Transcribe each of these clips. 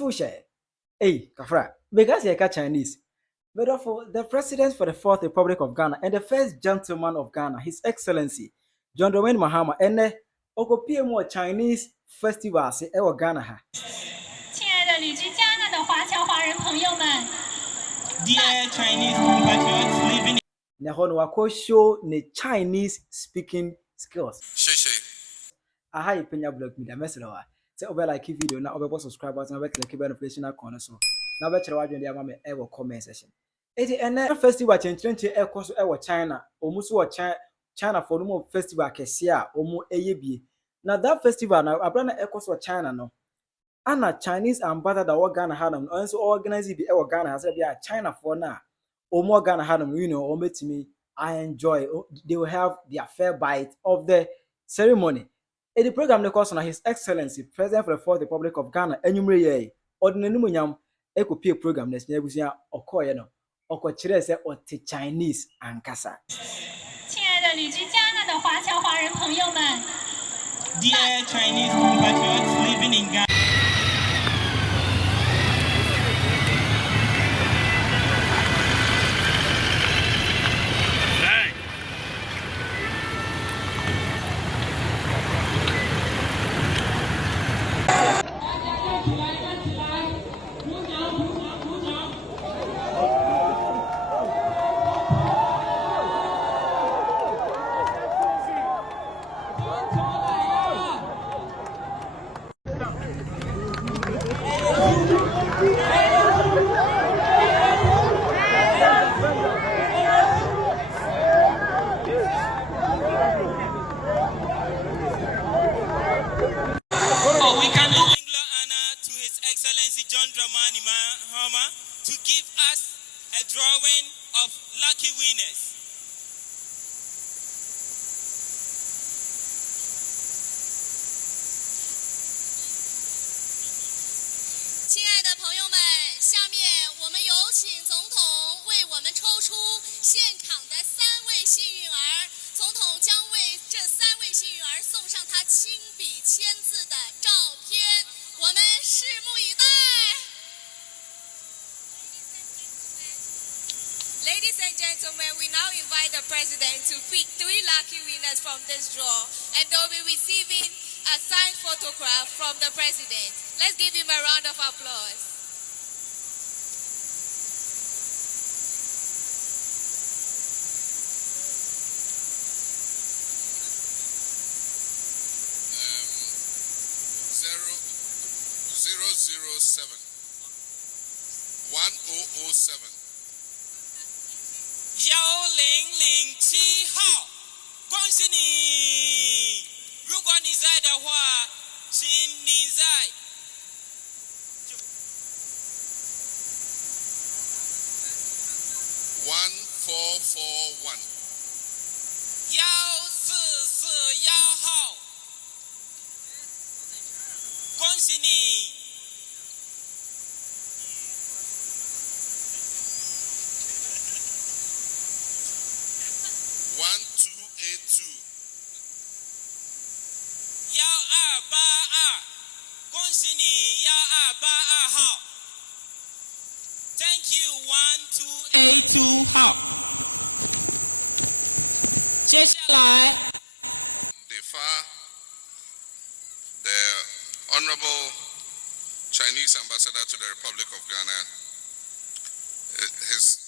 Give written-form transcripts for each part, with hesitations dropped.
Fusha. Hey, Kafra, because you're Chinese. But for the President for the Fourth Republic of Ghana and the First Gentleman of Ghana, His Excellency John Mahama, and the Okopie Chinese Festival, say, Ewa Ghana ha. 亲爱的旅居加拿大的华侨华人朋友们 Dear Chinese compatriots living in Nahon wako show ne Chinese speaking skills. Aha yi Penyah blog media message wa. Say obe like video na obe subscribe button obe click the notification corner so. Na obe chere wadwen dia ma me e comment section. Eti ene festival chenchrenche e koso e wo China. Omu so wo China for no festival kese a omu eye bie. Na that festival na abra na e koso China no. Ana Chinese ambassador that wo Ghana ha no also organize bi e wo Ghana ha say bia China for na omu Ghana ha no you know ometimi I enjoy they will have their fair bite of the ceremony. In the program, the course on His Excellency, President for the Fourth Republic of Ghana, enyumre ye, ordinary munyam, eko program next year, busia okoye no, okochire se ote Chinese ankasa. 亲爱的旅居加拿大的华侨华人朋友们 Dear Chinese compatriots living in Ghana. We can do singular honor to His Excellency John Mahama to give us a drawing of lucky winners. 亲爱的朋友们，下面我们有请总统为我们抽出现场的3位幸运儿。总统将为这3位幸运儿送上他亲笔签字的照片，我们拭目以待。Ladies and gentlemen, we now invite the President to pick 3 lucky winners from this draw, and they'll be receiving a signed photograph from the President. Let's give him a round of applause. Yao 007号，恭喜你！如果你在的话，请你在。1441 1441号，恭喜你！ 1282 1282，恭喜你！1282号 ，Thank you 128。 the Honorable Chinese Ambassador to the Republic of Ghana,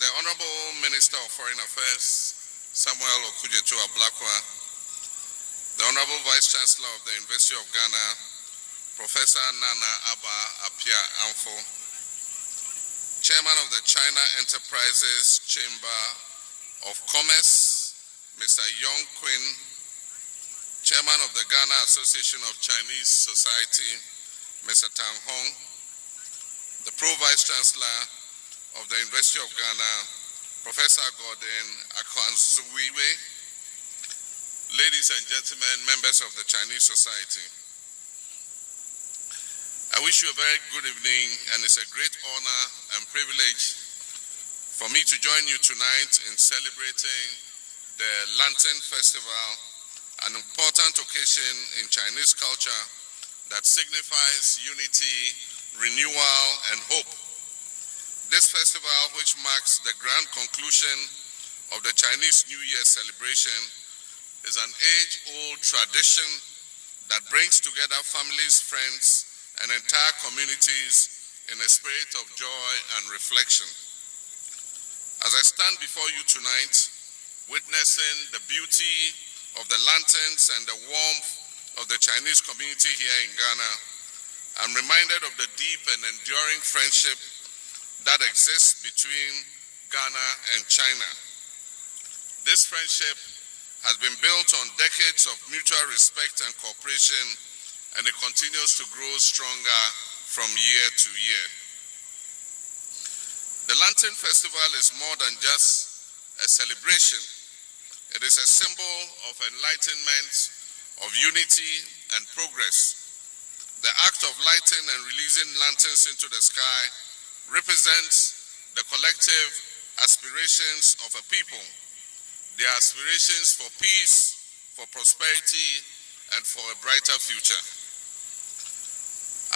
the Honorable Minister of Foreign Affairs, Samuel Okujetu Ablakwa, the Honorable Vice Chancellor of the University of Ghana, Professor Nana Abba Apia Amfo, Chairman of the China Enterprises Chamber of Commerce, Mr. Yong Quinn, Chairman of the Ghana Association of Chinese Society, Mr. Tang Hong, the Pro-Vice Chancellor of the University of Ghana, Professor Gordon Akwanzuiwe, ladies and gentlemen, members of the Chinese Society. I wish you a very good evening, and it's a great honor and privilege for me to join you tonight in celebrating the Lantern Festival, an important occasion in Chinese culture that signifies unity, renewal, and hope. This festival, which marks the grand conclusion of the Chinese New Year celebration, is an age-old tradition that brings together families, friends, and entire communities in a spirit of joy and reflection. As I stand before you tonight, witnessing the beauty of the lanterns and the warmth of the Chinese community here in Ghana, I'm reminded of the deep and enduring friendship that exists between Ghana and China. This friendship has been built on decades of mutual respect and cooperation, and it continues to grow stronger from year to year. The Latern Festival is more than just a celebration. It is a symbol of enlightenment, of unity and progress. The act of lighting and releasing lanterns into the sky represents the collective aspirations of a people, their aspirations for peace, for prosperity, and for a brighter future.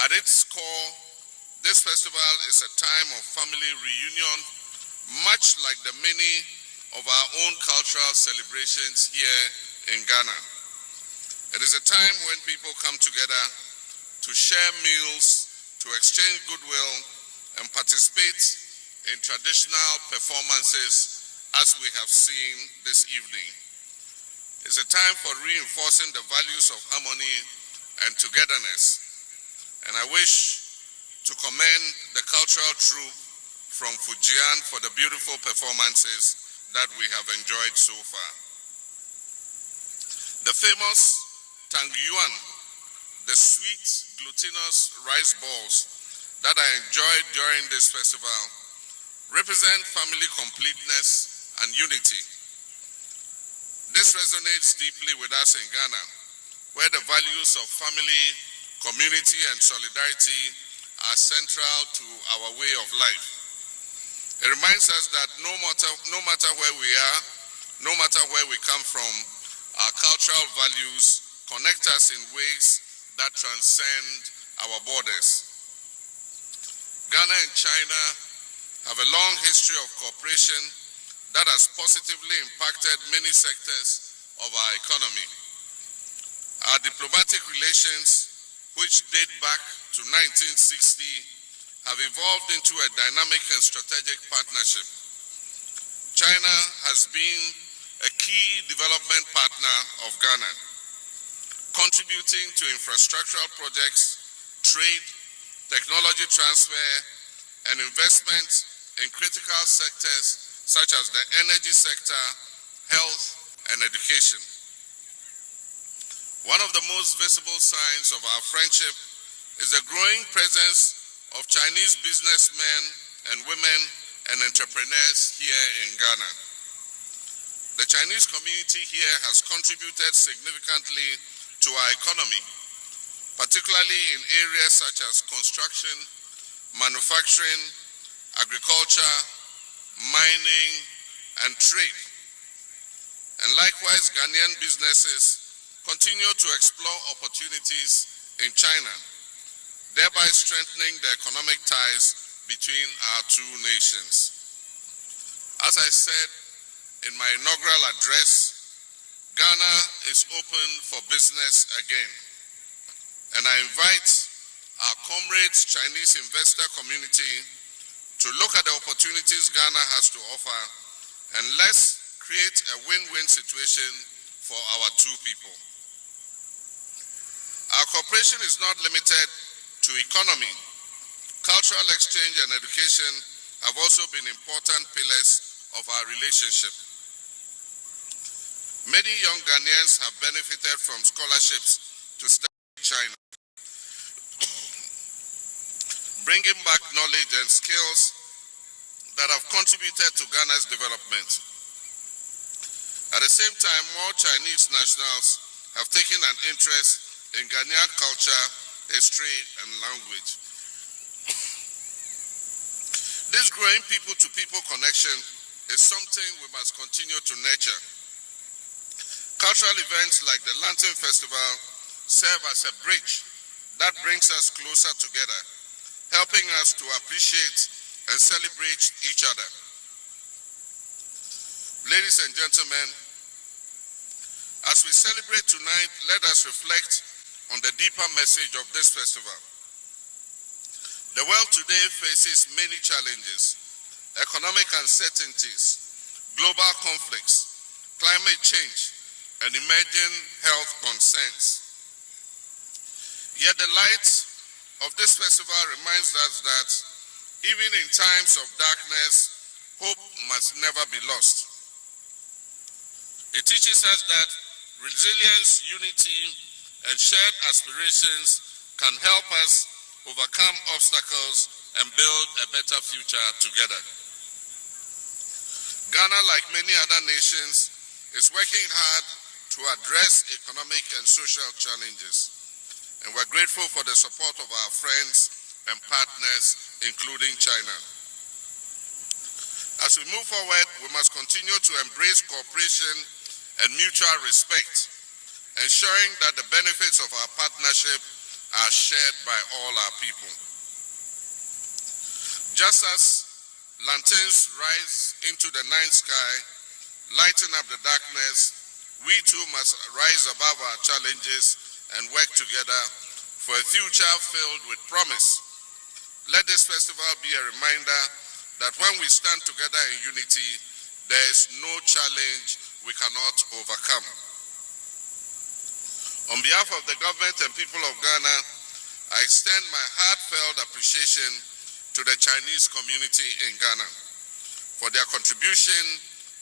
At its core, this festival is a time of family reunion, much like the many of our own cultural celebrations here in Ghana. It is a time when people come together to share meals, to exchange goodwill, and participate in traditional performances as we have seen this evening. It's a time for reinforcing the values of harmony and togetherness. And I wish to commend the cultural troupe from Fujian for the beautiful performances that we have enjoyed so far. The famous Tangyuan, the sweet glutinous rice balls that I enjoyed during this festival, represent family completeness and unity. This resonates deeply with us in Ghana, where the values of family, community, and solidarity are central to our way of life. It reminds us that no matter where we are, no matter where we come from, our cultural values connect us in ways that transcend our borders. Ghana and China have a long history of cooperation that has positively impacted many sectors of our economy. Our diplomatic relations, which date back to 1960, have evolved into a dynamic and strategic partnership. China has been a key development partner of Ghana, contributing to infrastructural projects, trade, technology transfer, and investment in critical sectors such as the energy sector, health, and education. One of the most visible signs of our friendship is the growing presence of Chinese businessmen and women and entrepreneurs here in Ghana. The Chinese community here has contributed significantly to our economy, particularly in areas such as construction, manufacturing, agriculture, mining, and trade. And likewise, Ghanaian businesses continue to explore opportunities in China, thereby strengthening the economic ties between our two nations. As I said in my inaugural address, Ghana is open for business again. And I invite our comrades, Chinese investor community, to look at the opportunities Ghana has to offer, and let's create a win-win situation for our two people. Our cooperation is not limited to economy. Cultural exchange and education have also been important pillars of our relationship. Many young Ghanaians have benefited from scholarships to study in China, bringing back knowledge and skills that have contributed to Ghana's development. At the same time, more Chinese nationals have taken an interest in Ghanaian culture, history, and language. This growing people-to-people connection is something we must continue to nurture. Cultural events like the Latern Festival serve as a bridge that brings us closer together, helping us to appreciate and celebrate each other. Ladies and gentlemen, as we celebrate tonight, let us reflect on the deeper message of this festival. The world today faces many challenges: economic uncertainties, global conflicts, climate change, and emerging health concerns. Yet the light of this festival reminds us that even in times of darkness, hope must never be lost. It teaches us that resilience, unity, and shared aspirations can help us overcome obstacles and build a better future together. Ghana, like many other nations, is working hard to address economic and social challenges, and we're grateful for the support of our friends and partners, including China. As we move forward, we must continue to embrace cooperation and mutual respect, ensuring that the benefits of our partnership are shared by all our people. Just as lanterns rise into the night sky, lighting up the darkness, we too must rise above our challenges and work together for a future filled with promise. Let this festival be a reminder that when we stand together in unity, there is no challenge we cannot overcome. On behalf of the government and people of Ghana, I extend my heartfelt appreciation to the Chinese community in Ghana for their contribution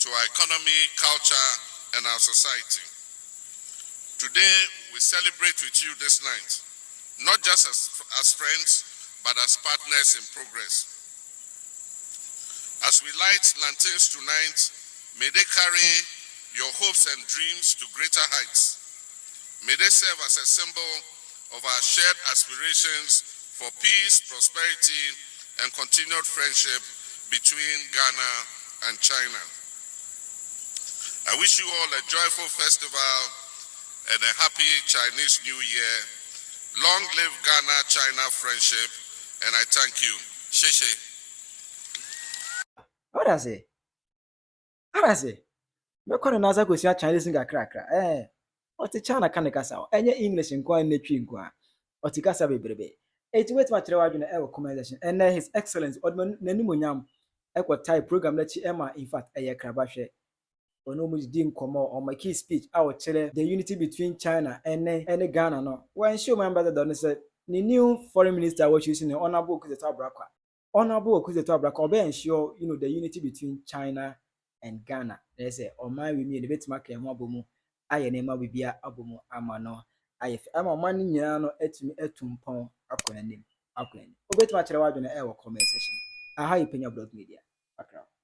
to our economy, culture, and our society. Today, we celebrate with you this night, not just as friends, but as partners in progress. As we light lanterns tonight, may they carry your hopes and dreams to greater heights. May they serve as a symbol of our shared aspirations for peace, prosperity, and continued friendship between Ghana and China. I wish you all a joyful festival and a happy Chinese New Year. Long live Ghana-China friendship, and I thank you. Sheshe. What I say? What I say? Me kono na za gosia Chinese nga krakra. Oti China kan kasa. Enye English nko na twi nko a. Oti kasa bebrebe. Eti wet ma kire wadwe na e commendation. And his excellence odman nanimonyam ekwo type program na chi ema in fact eye krabahwe. Ono mu di nkomo on my key speech I will tell the unity between China and Ghana no. When show member that don say the new foreign minister was using the honorable Kuzeto Abrakwa. Honorable Kuzeto Abrakwa obe ensure the unity between China and Ghana. They say o my we me the betima ke ho abomu aye na ma bibia abomu ama no aye ama man nyina no atumi atumpon akonanim. Obetima kire wadwe na e wo comment section. Aha Penyah blog media.